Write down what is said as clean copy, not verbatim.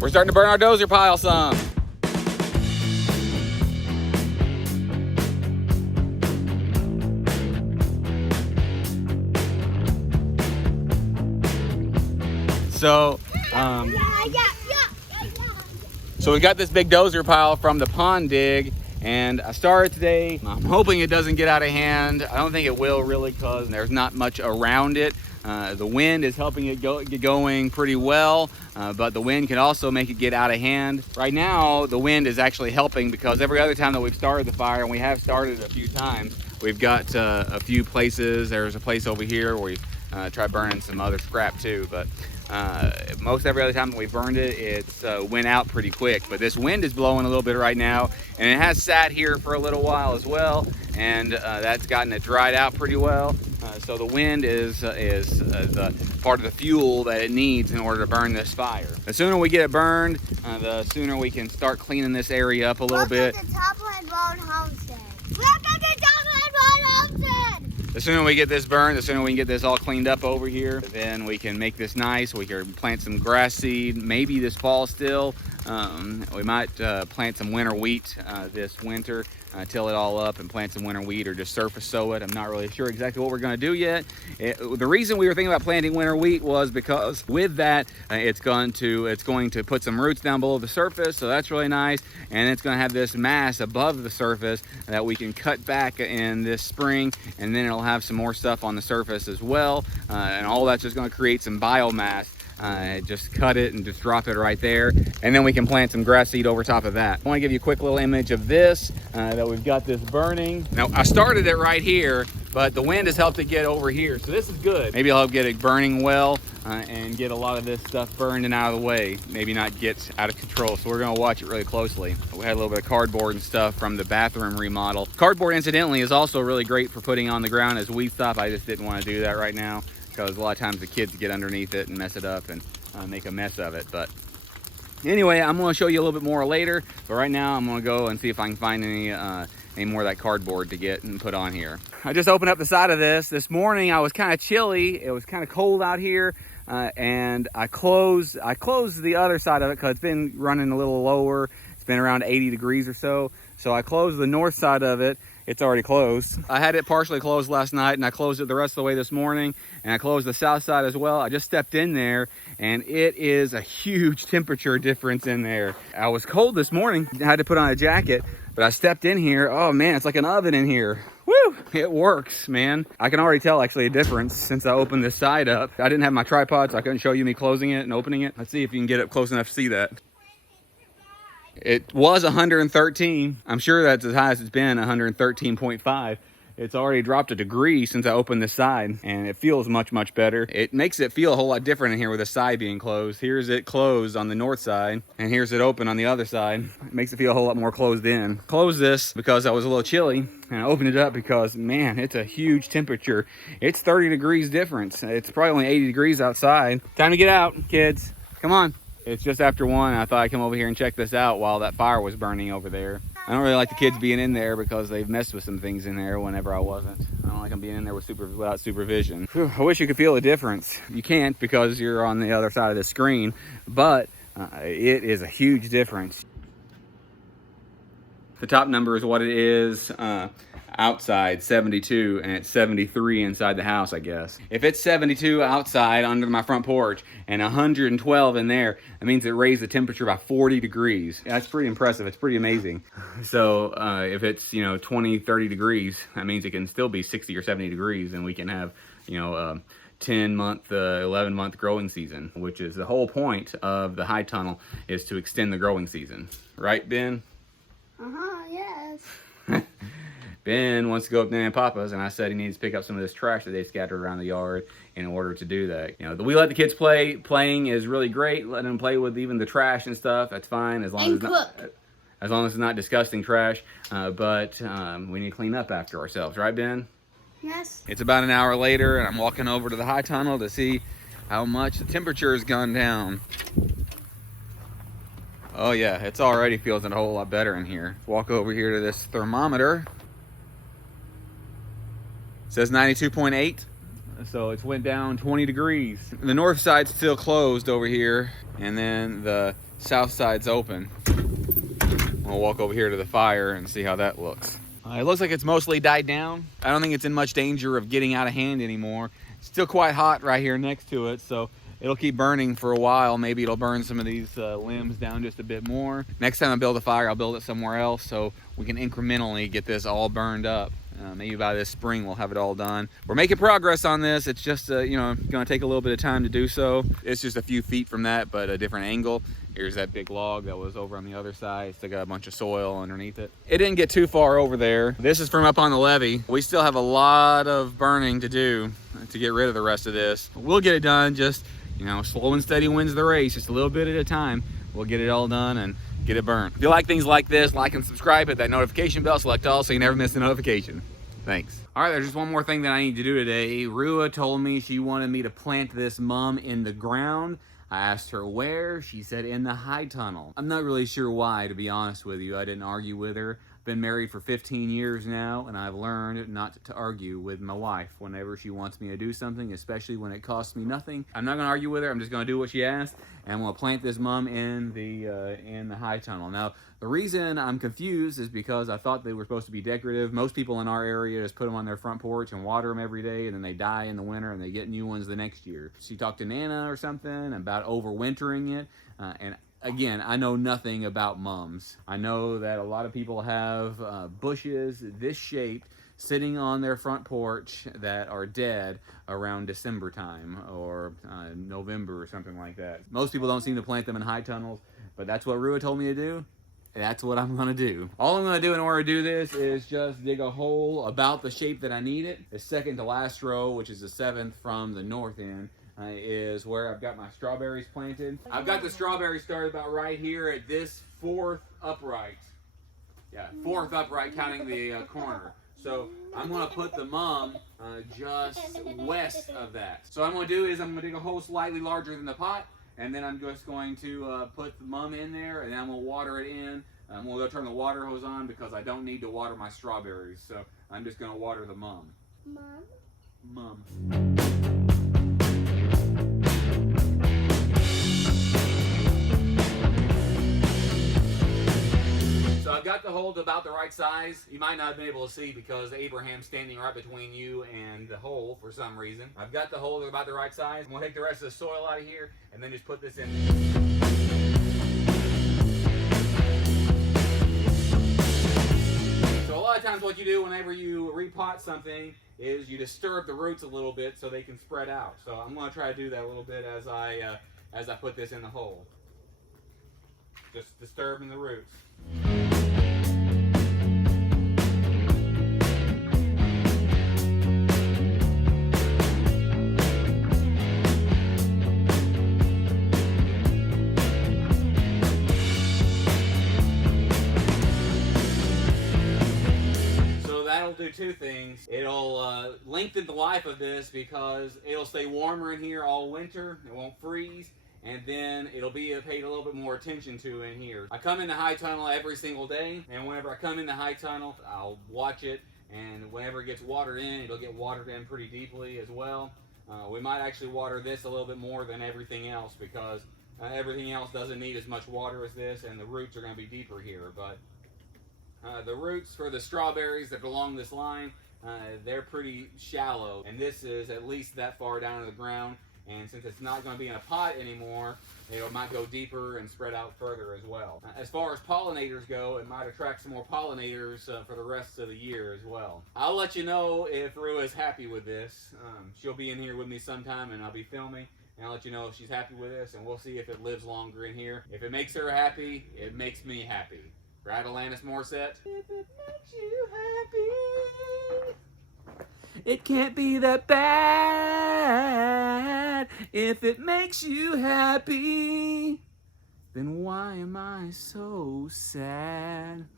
We're starting to burn our dozer pile some. So we got this big dozer pile from the pond dig, and I started today. I'm hoping it doesn't get out of hand. I don't think it will really, because there's not much around it. The wind is helping it get going pretty well, but the wind can also make it get out of hand. Right now, the wind is actually helping, because every other time that we've started the fire, and we have started a few times, we've got a few places. There's a place over here where we tried burning some other scrap too, but most every other time that we burned it, it's went out pretty quick. But this wind is blowing a little bit right now, and it has sat here for a little while as well, and that's gotten it dried out pretty well. So the wind is the part of the fuel that it needs in order to burn this fire. The sooner we get it burned, the sooner we can start cleaning this area up a little bit. Welcome to COPPERHEAD Road Homestead. Welcome to COPPERHEAD Road Homestead. The sooner we get this burned, the sooner we can get this all cleaned up over here. Then we can make this nice. We can plant some grass seed, maybe this fall still. We might plant some winter wheat this winter, till it all up, and plant some winter wheat, or just surface sow it. I'm not really sure exactly what we're going to do yet. The reason we were thinking about planting winter wheat was because with that, it's going to put some roots down below the surface, so that's really nice. And it's going to have this mass above the surface that we can cut back in this spring, and then it'll have some more stuff on the surface as well. And all that's just going to create some biomass. Just cut it and just drop it right there, and then we can plant some grass seed over top of that. I want to give you a quick little image of this, that we've got this burning. Now, I started it right here, but the wind has helped it get over here, so this is good. Maybe I'll get it burning well, and get a lot of this stuff burned and out of the way. Maybe not get out of control, so we're going to watch it really closely. We had a little bit of cardboard and stuff from the bathroom remodel. Cardboard, incidentally, is also really great for putting on the ground as weed stop. I just didn't want to do that right now, because a lot of times the kids get underneath it and mess it up and make a mess of it. But anyway, I'm going to show you a little bit more later, but right now I'm going to go and see if I can find any more of that cardboard to get and put on here. I just opened up the side of this morning. I was kind of chilly. It was kind of cold out here, and I closed the other side of it because it's been running a little lower. It's been around 80 degrees or so. So I closed the north side of it. It's already closed. I had it partially closed last night, and I closed it the rest of the way this morning, and I closed the south side as well. I just stepped in there, and it is a huge temperature difference in there. I was cold this morning. I had to put on a jacket, but I stepped in here. Oh man, it's like an oven in here. Woo! It works, man. I can already tell actually a difference since I opened this side up. I didn't have my tripod, so I couldn't show you me closing it and opening it. Let's see if you can get up close enough to see that. It was 113. I'm sure that's as high as it's been, 113.5. It's already dropped a degree since I opened this side, and it feels much, much better. It makes it feel a whole lot different in here with the side being closed. Here's it closed on the north side, and here's it open on the other side. It makes it feel a whole lot more closed in. Closed this because I was a little chilly, and I opened it up because, man, it's a huge temperature. It's 30 degrees difference. It's probably only 80 degrees outside. Time to get out, kids. Come on. It's just after 1. I thought I'd come over here and check this out while that fire was burning over there. I don't really like the kids being in there because they've messed with some things in there whenever I wasn't. I don't like them being in there without supervision. Whew, I wish you could feel the difference. You can't because you're on the other side of the screen, but it is a huge difference. The top number is what it is outside, 72, and it's 73 inside the house, I guess. If it's 72 outside under my front porch and 112 in there, that means it raised the temperature by 40 degrees. That's pretty impressive. It's pretty amazing. So if it's, 20, 30 degrees, that means it can still be 60 or 70 degrees, and we can have, 10-month, 11-month growing season, which is the whole point of the high tunnel, is to extend the growing season. Right, Ben? Yes. Ben wants to go up to Nan Papa's, and I said he needs to pick up some of this trash that they scattered around the yard in order to do that. We let the kids play. Playing is really great. Letting them play with even the trash and stuff, that's fine, as long as it's not disgusting trash. But we need to clean up after ourselves, right, Ben? Yes. It's about an hour later, and I'm walking over to the high tunnel to see how much the temperature has gone down. Oh yeah, it's already feels a whole lot better in here. Walk over here to this thermometer. It says 92.8, so it's went down 20 degrees. The north side's still closed over here, and then the south side's open. We'll walk over here to the fire and see how that looks. It looks like it's mostly died down. I don't think it's in much danger of getting out of hand anymore. It's still quite hot right here next to it, so it'll keep burning for a while. Maybe it'll burn some of these limbs down just a bit more. Next time I build a fire, I'll build it somewhere else so we can incrementally get this all burned up. Maybe by this spring we'll have it all done. We're making progress on this. It's just you know, gonna take a little bit of time to do so. It's just a few feet from that, but a different angle. Here's that big log that was over on the other side. Still got a bunch of soil underneath it. It didn't get too far over there. This is from up on the levee. We still have a lot of burning to do to get rid of the rest of this. We'll get it done. Just, you know, slow and steady wins the race. Just a little bit at a time. We'll get it all done and get it burnt. If you like things like this, like and subscribe, hit that notification bell, select all so you never miss a notification. Thanks. All right, there's just one more thing that I need to do today. Rua told me she wanted me to plant this mum in the ground. I asked her where. She said in the high tunnel. I'm not really sure why, to be honest with you. I didn't argue with her. Been married for 15 years now, and I've learned not to argue with my wife whenever she wants me to do something, especially when it costs me nothing. I'm not gonna argue with her. I'm just gonna do what she asked, and I'm gonna plant this mum in the high tunnel. Now, the reason I'm confused is because I thought they were supposed to be decorative. Most people in our area just put them on their front porch and water them every day, and then they die in the winter, and they get new ones the next year. She talked to Nana or something about overwintering it, and again, I know nothing about mums. I know that a lot of people have bushes this shaped sitting on their front porch that are dead around December time or November or something like that. Most people don't seem to plant them in high tunnels, but that's what Rua told me to do. That's what I'm gonna do. All I'm gonna do in order to do this is just dig a hole about the shape that I need it. The second to last row, which is the 7th from the north end, is where I've got my strawberries planted. I've got the strawberries started about right here at this 4th upright. Yeah, 4th upright counting the corner. So I'm gonna put the mum just west of that. So what I'm gonna do is I'm gonna dig a hole slightly larger than the pot, and then I'm just going to put the mum in there, and then I'm gonna water it in. I'm gonna go turn the water hose on because I don't need to water my strawberries. So I'm just gonna water the mum. Mum. So I've got the hole to about the right size. You might not have been able to see because Abraham's standing right between you and the hole for some reason. I've got the hole to about the right size. I'm gonna take the rest of the soil out of here and then just put this in. So a lot of times what you do whenever you repot something is you disturb the roots a little bit so they can spread out. So I'm gonna try to do that a little bit as I put this in the hole. Just disturbing the roots. Do two things. It'll lengthen the life of this because it'll stay warmer in here all winter. It won't freeze, and then it'll be paid a little bit more attention to in here. I come in the high tunnel every single day, and whenever I come in the high tunnel, I'll watch it, and whenever it gets watered in, it'll get watered in pretty deeply as well. We might actually water this a little bit more than everything else because everything else doesn't need as much water as this, and the roots are going to be deeper here. But the roots for the strawberries that belong this line, they're pretty shallow, and this is at least that far down to the ground, and since it's not going to be in a pot anymore, it might go deeper and spread out further as well. As far as pollinators go, it might attract some more pollinators for the rest of the year as well. I'll let you know if Rua is happy with this. She'll be in here with me sometime and I'll be filming, and I'll let you know if she's happy with this, and we'll see if it lives longer in here. If it makes her happy, it makes me happy. Right, Alanis Morissette? If it makes you happy, it can't be that bad. If it makes you happy, then why am I so sad?